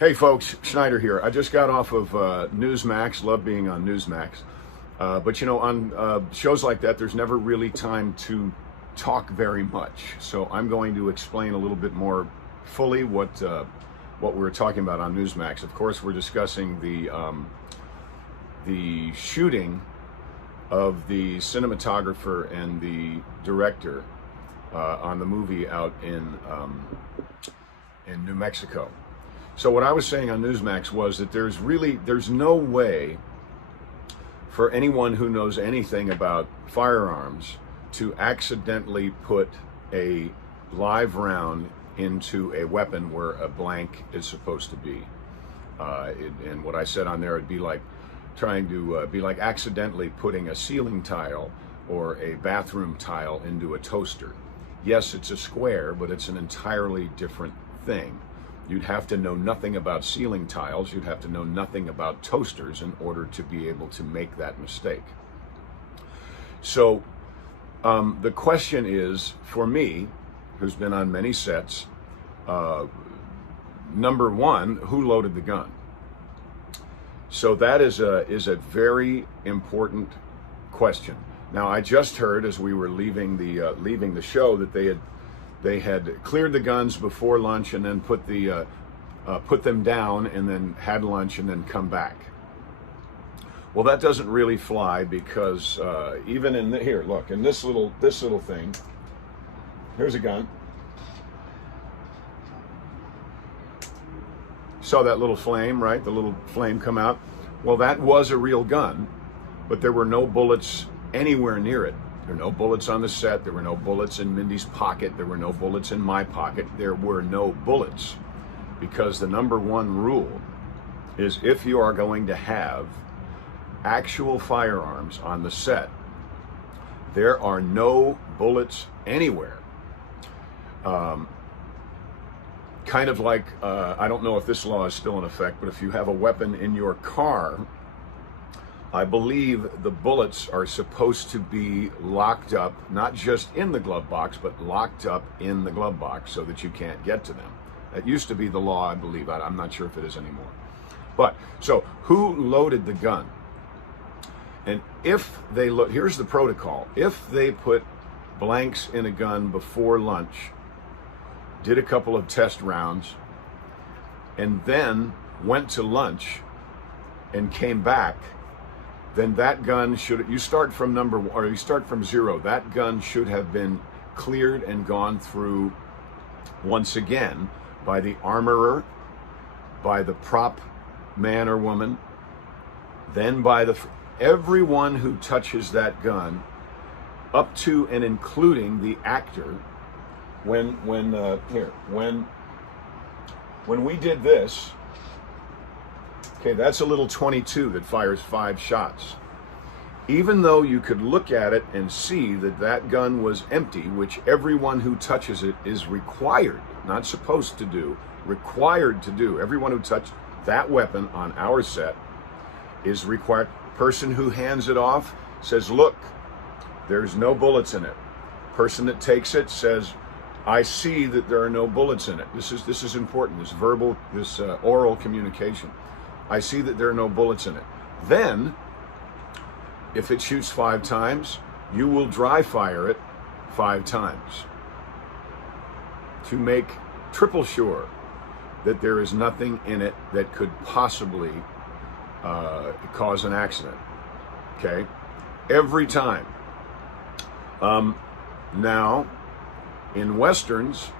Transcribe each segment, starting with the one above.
Hey folks, Schneider here. I just got off of Newsmax. Love being on Newsmax. But you know, on shows like that, there's never really time to talk very much. So I'm going to explain a little bit more fully what we're talking about on Newsmax. Of course, we're discussing the shooting of the cinematographer and the director on the movie out in New Mexico. So what I was saying on Newsmax was that there's no way for anyone who knows anything about firearms to accidentally put a live round into a weapon where a blank is supposed to be. And what I said on there, it'd be like trying to be like accidentally putting a ceiling tile or a bathroom tile into a toaster. Yes, it's a square, but it's an entirely different thing. You'd have to know nothing about ceiling tiles. You'd have to know nothing about toasters in order to be able to make that mistake. So the question is, for me, who's been on many sets, number one, who loaded the gun? So that is a very important question. Now, I just heard as we were leaving the show that they had cleared the guns before lunch and then put them down and then had lunch and then come back. Well, that doesn't really fly because even in here, look, in this little thing, here's a gun. Saw that little flame, right? The little flame come out. Well, that was a real gun, but there were no bullets anywhere near it. There were no bullets on the set. There were no bullets in Mindy's pocket. There were no bullets in my pocket. There were no bullets because the number one rule is if you are going to have actual firearms on the set, there are no bullets anywhere. Kind of like, I don't know if this law is still in effect, but if you have a weapon in your car, I believe the bullets are supposed to be locked up, not just in the glove box, but locked up in the glove box so that you can't get to them. That used to be the law, I believe. I'm not sure if it is anymore. But, so who loaded the gun? And if they load, here's the protocol. If they put blanks in a gun before lunch, did a couple of test rounds, and then went to lunch and came back, then that gun should, you start from you start from zero. That gun should have been cleared and gone through once again by the armorer, by the prop man or woman, then by everyone who touches that gun, up to and including the actor. When we did this, okay, that's a little 22 that fires 5 shots. Even though you could look at it and see that that gun was empty, which everyone who touches it is required, not supposed to do, required to do. Everyone who touched that weapon on our set is required. Person who hands it off says, look, there's no bullets in it. Person that takes it says, I see that there are no bullets in it. This is important, this oral communication. I see that there are no bullets in it. Then, if it shoots 5 times, you will dry fire it 5 times to make triple sure that there is nothing in it that could possibly cause an accident. Okay? Every time. Now, in Westerns,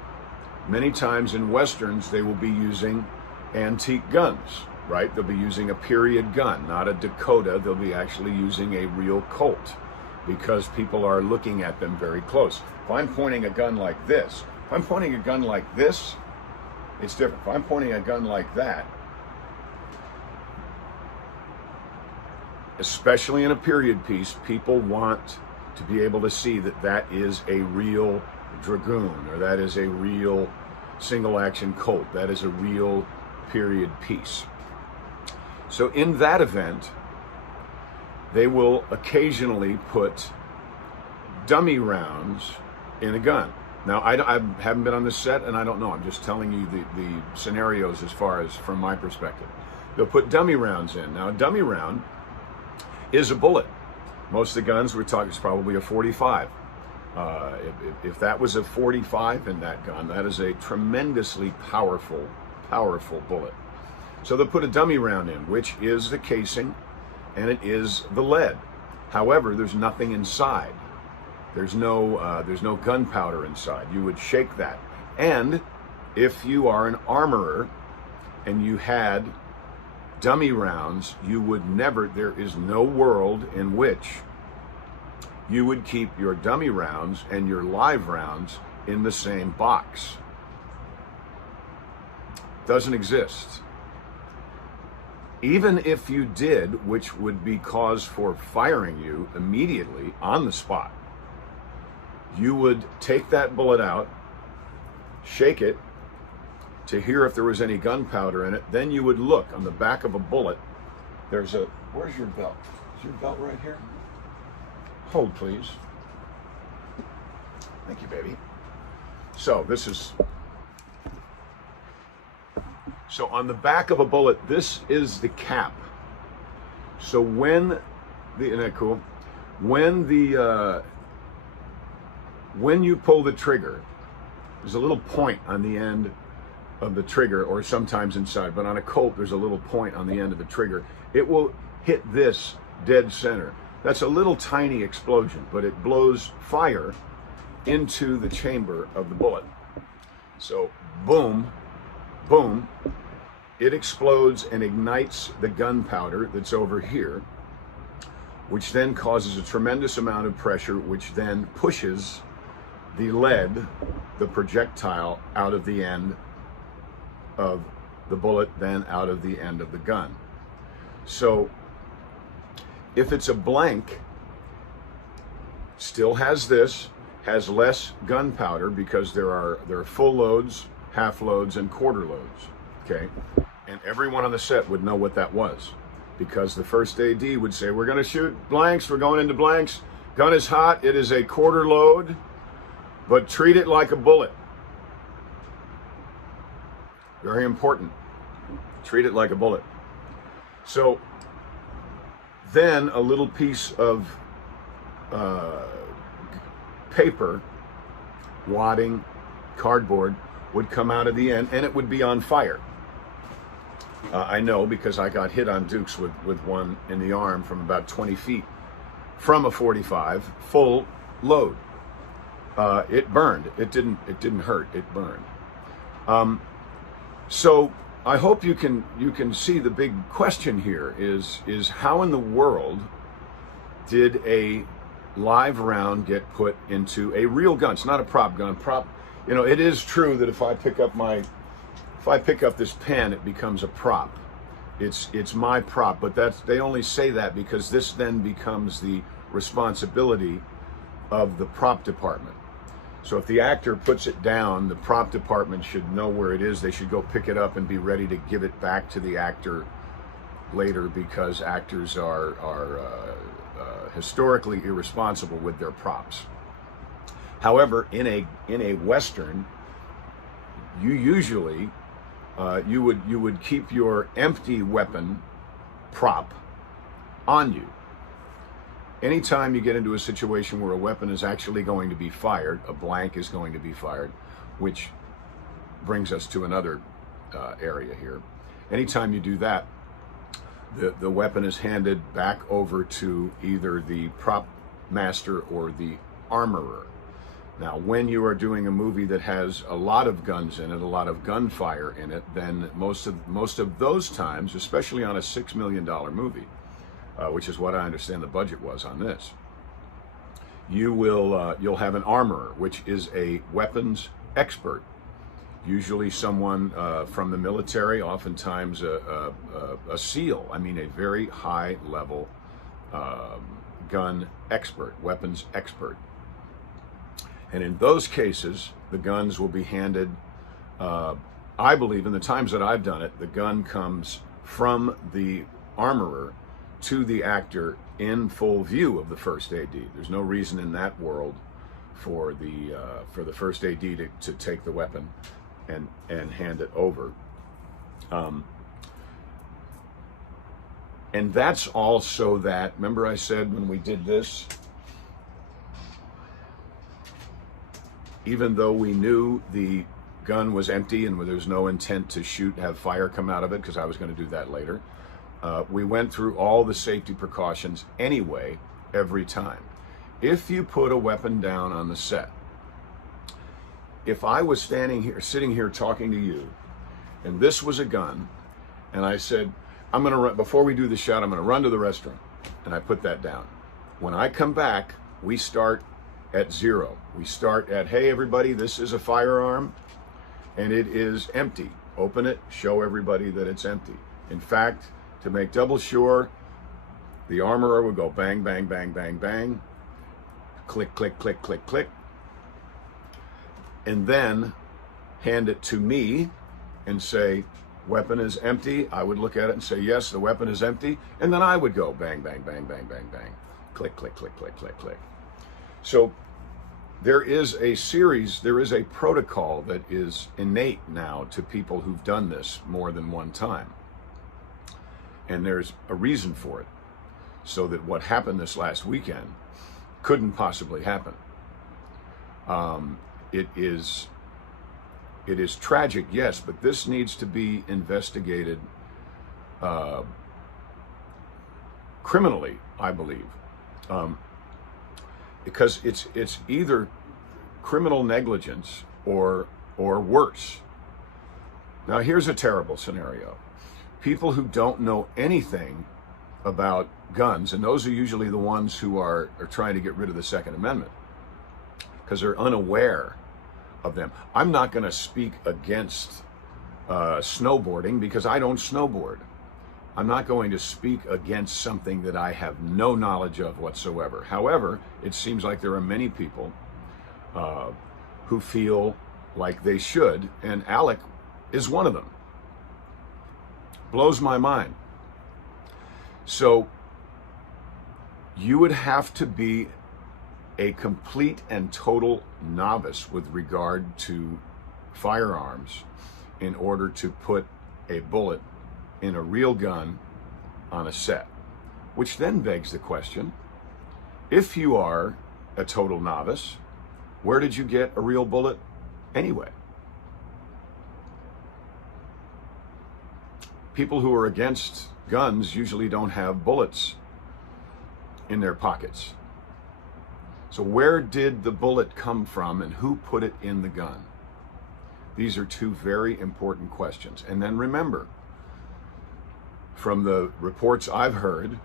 many times in Westerns, they will be using antique guns. Right? They'll be using a period gun, not a Dakota. They'll be actually using a real Colt because people are looking at them very close. If I'm pointing a gun like this, it's different. If I'm pointing a gun like that, especially in a period piece, people want to be able to see that that is a real Dragoon or that is a real single action Colt. That is a real period piece. So in that event, they will occasionally put dummy rounds in a gun. Now, I haven't been on this set, and I don't know. I'm just telling you the scenarios as far as from my perspective. They'll put dummy rounds in. Now, a dummy round is a bullet. Most of the guns we're talking is probably a 45. If that was a 45 in that gun, that is a tremendously powerful bullet. So they'll put a dummy round in, which is the casing, and it is the lead. However, there's nothing inside. There's no gunpowder inside. You would shake that. And if you are an armorer and you had dummy rounds, you would never, there is no world in which you would keep your dummy rounds and your live rounds in the same box. Doesn't exist. Even if you did, which would be cause for firing you immediately on the spot, you would take that bullet out, shake it to hear if there was any gunpowder in it. Then you would look on the back of a bullet. Where's your belt? Is your belt right here? Hold, please. Thank you, baby. So so on the back of a bullet, this is the cap. So isn't that cool? When you pull the trigger, there's a little point on the end of the trigger, or sometimes inside, but on a Colt, there's a little point on the end of the trigger. It will hit this dead center. That's a little tiny explosion, but it blows fire into the chamber of the bullet. So boom, boom, it explodes and ignites the gunpowder that's over here, which then causes a tremendous amount of pressure, which then pushes the lead, the projectile, out of the end of the bullet, then out of the end of the gun. So if it's a blank, still has less gunpowder, because there are full loads, half loads, and quarter loads, okay? And everyone on the set would know what that was, because the first AD would say, we're gonna shoot blanks, we're going into blanks, gun is hot, it is a quarter load, but treat it like a bullet. Very important. Treat it like a bullet. So then a little piece of paper, wadding, cardboard, would come out of the end, and it would be on fire. I know, because I got hit on Dukes with one in the arm from about 20 feet from a 45, full load. It burned. It didn't hurt. It burned. So I hope you can see the big question here is how in the world did a live round get put into a real gun? It's not a prop gun. It is true that if I pick up this pen, it becomes a prop. It's my prop, but they only say that because this then becomes the responsibility of the prop department. So if the actor puts it down, the prop department should know where it is. They should go pick it up and be ready to give it back to the actor later, because actors are historically irresponsible with their props. However, in a Western, you usually you would keep your empty weapon prop on you. Anytime you get into a situation where a weapon is actually going to be fired, a blank is going to be fired, which brings us to another area here. Anytime you do that, the weapon is handed back over to either the prop master or the armorer. Now, when you are doing a movie that has a lot of guns in it, a lot of gunfire in it, then most of those times, especially on a $6 million movie, which is what I understand the budget was on this, you'll have an armorer, which is a weapons expert, usually someone from the military, oftentimes a SEAL. I mean, a very high level gun expert, weapons expert. And in those cases, the guns will be handed, I believe in the times that I've done it, the gun comes from the armorer to the actor in full view of the first AD. There's no reason in that world for the first AD to take the weapon and hand it over. And that's also that, remember I said when we did this, even though we knew the gun was empty and there was no intent to shoot, have fire come out of it, because I was going to do that later, we went through all the safety precautions anyway, every time. If you put a weapon down on the set, if I was sitting here talking to you, and this was a gun, and I said, I'm going to run, before we do the shot, I'm going to run to the restroom, and I put that down. When I come back, we start at 0. We start at, hey everybody, this is a firearm, and it is empty. Open it, show everybody that it's empty. In fact, to make double sure, the armorer would go bang, bang, bang, bang, bang, click, click, click, click, click, and then hand it to me and say, weapon is empty. I would look at it and say, yes, the weapon is empty. And then I would go bang, bang, bang, bang, bang, bang, click, click, click, click, click, click. So there is a protocol that is innate now to people who've done this more than one time. And there's a reason for it, so that what happened this last weekend couldn't possibly happen. It is tragic, yes, but this needs to be investigated criminally, I believe, because it's either criminal negligence or worse. Now, here's a terrible scenario. People who don't know anything about guns, and those are usually the ones who are trying to get rid of the Second Amendment because they're unaware of them. I'm not going to speak against snowboarding because I don't snowboard. I'm not going to speak against something that I have no knowledge of whatsoever. However, it seems like there are many people who feel like they should, and Alec is one of them. Blows my mind. So you would have to be a complete and total novice with regard to firearms in order to put a bullet in a real gun on a set. Which then begs the question, if you are a total novice, where did you get a real bullet anyway? People who are against guns usually don't have bullets in their pockets. So where did the bullet come from and who put it in the gun? These are two very important questions. And then remember, from the reports I've heard,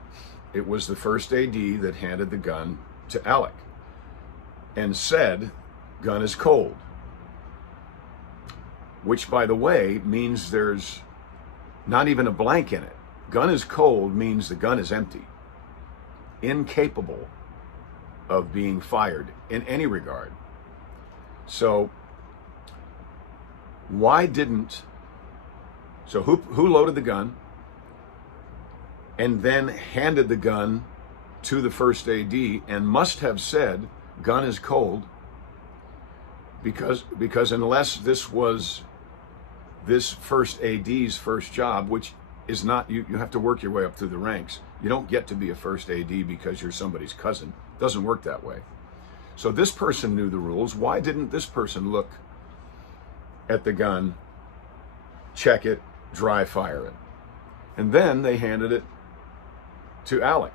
it was the first AD that handed the gun to Alec and said, gun is cold. Which, by the way, means there's not even a blank in it. Gun is cold means the gun is empty, incapable of being fired in any regard. So why didn't, so who loaded the gun and then handed the gun to the first AD and must have said, gun is cold, because unless this was this first AD's first job, which is not, you have to work your way up through the ranks. You don't get to be a first AD because you're somebody's cousin. It doesn't work that way. So this person knew the rules. Why didn't this person look at the gun, check it, dry fire it? And then they handed it to Alec,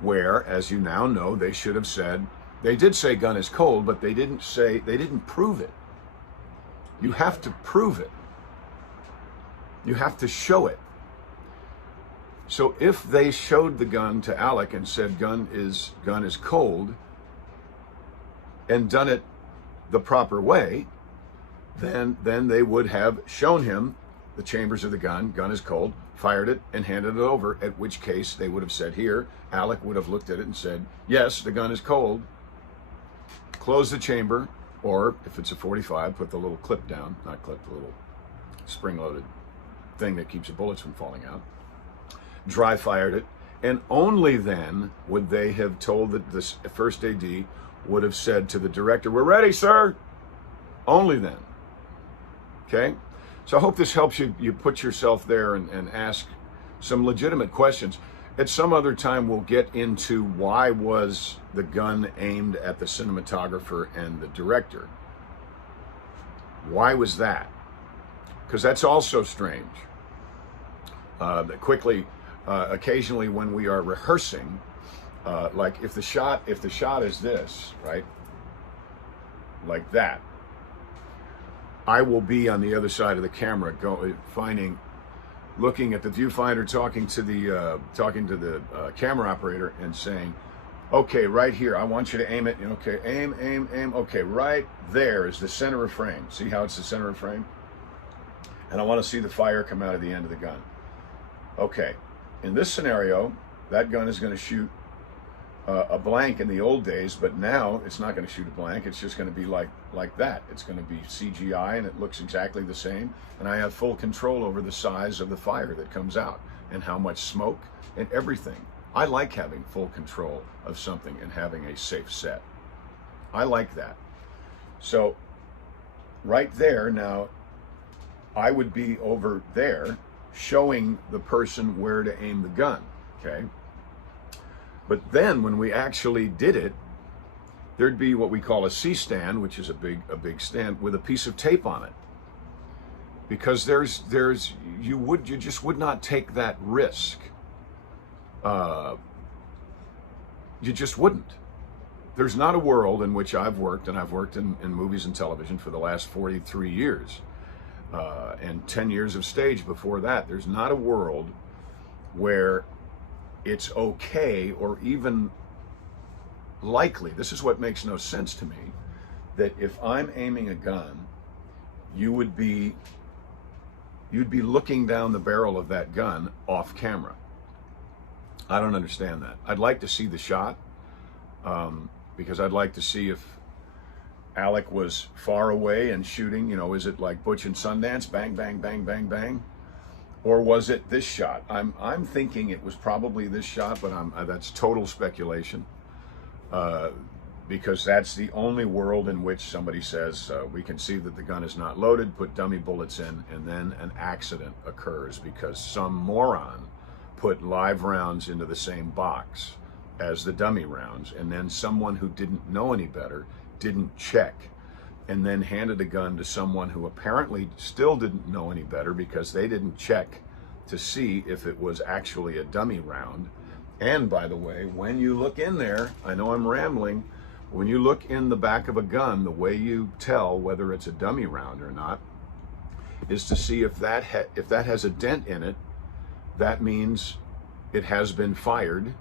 where, as you now know, they should have said, they did say gun is cold, but they didn't prove it. You have to prove it. You have to show it. So if they showed the gun to Alec and said gun is cold and done it the proper way, then they would have shown him the chambers of the gun is cold, fired it and handed it over, at which case they would have said here, Alec would have looked at it and said, yes, the gun is cold, close the chamber, or if it's a 45, put the little clip down, not clip, the little spring-loaded thing that keeps the bullets from falling out, dry fired it, and only then would they have told this first AD, would have said to the director, "We're ready, sir." Only then. Okay? So I hope this helps you put yourself there and ask some legitimate questions. At some other time, we'll get into why was the gun aimed at the cinematographer and the director. Why was that? Because that's also strange. Quickly, occasionally when we are rehearsing, like if the shot is this, right, like that, I will be on the other side of the camera, looking at the viewfinder, talking to the camera operator, and saying, "Okay, right here, I want you to aim it. Okay, aim, aim, aim. Okay, right there is the center of frame. See how it's the center of frame? And I want to see the fire come out of the end of the gun. Okay, in this scenario, that gun is going to shoot a blank in the old days, but now it's not going to shoot a blank. It's just going to be like that. It's going to be CGI, and it looks exactly the same. And I have full control over the size of the fire that comes out and how much smoke and everything. I like having full control of something and having a safe set. I like that. So right there now, I would be over there showing the person where to aim the gun, okay? But then when we actually did it, there'd be what we call a C-stand, which is a big stand with a piece of tape on it. Because you just would not take that risk. You just wouldn't. There's not a world in which I've worked, and I've worked in movies and television for the last 43 years, and 10 years of stage before that. There's not a world where it's okay or even likely, this is what makes no sense to me, that if I'm aiming a gun, you'd be looking down the barrel of that gun off camera. I don't understand that. I'd like to see the shot, because I'd like to see if Alec was far away and shooting, is it like Butch and Sundance, bang, bang, bang, bang, bang? Or was it this shot? I'm thinking it was probably this shot, but that's total speculation, because that's the only world in which somebody says, we can see that the gun is not loaded, put dummy bullets in, and then an accident occurs because some moron put live rounds into the same box as the dummy rounds, and then someone who didn't know any better didn't check, and then handed a gun to someone who apparently still didn't know any better because they didn't check to see if it was actually a dummy round. And by the way, when you look in there, I know I'm rambling, when you look in the back of a gun, the way you tell whether it's a dummy round or not is to see if that has a dent in it. That means it has been fired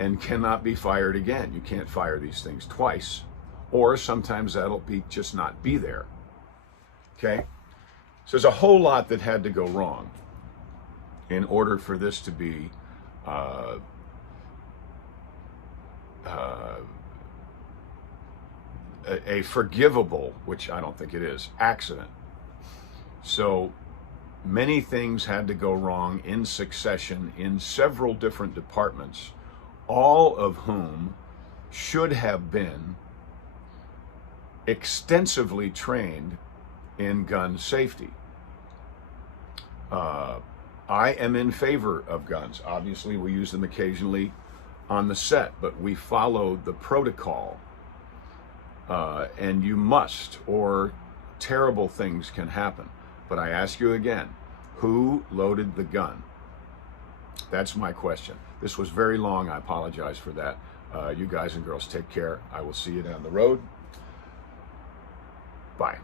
and cannot be fired again. You can't fire these things twice, or sometimes that'll just not be there. Okay? So there's a whole lot that had to go wrong in order for this to be a forgivable, which I don't think it is, accident. So many things had to go wrong in succession in several different departments, all of whom should have been extensively trained in gun safety. I am in favor of guns. Obviously, we use them occasionally on the set, but we follow the protocol. And you must, or terrible things can happen. But I ask you again, who loaded the gun? That's my question. This was very long. I apologize for that. You guys and girls take care. I will see you down the road. Bye.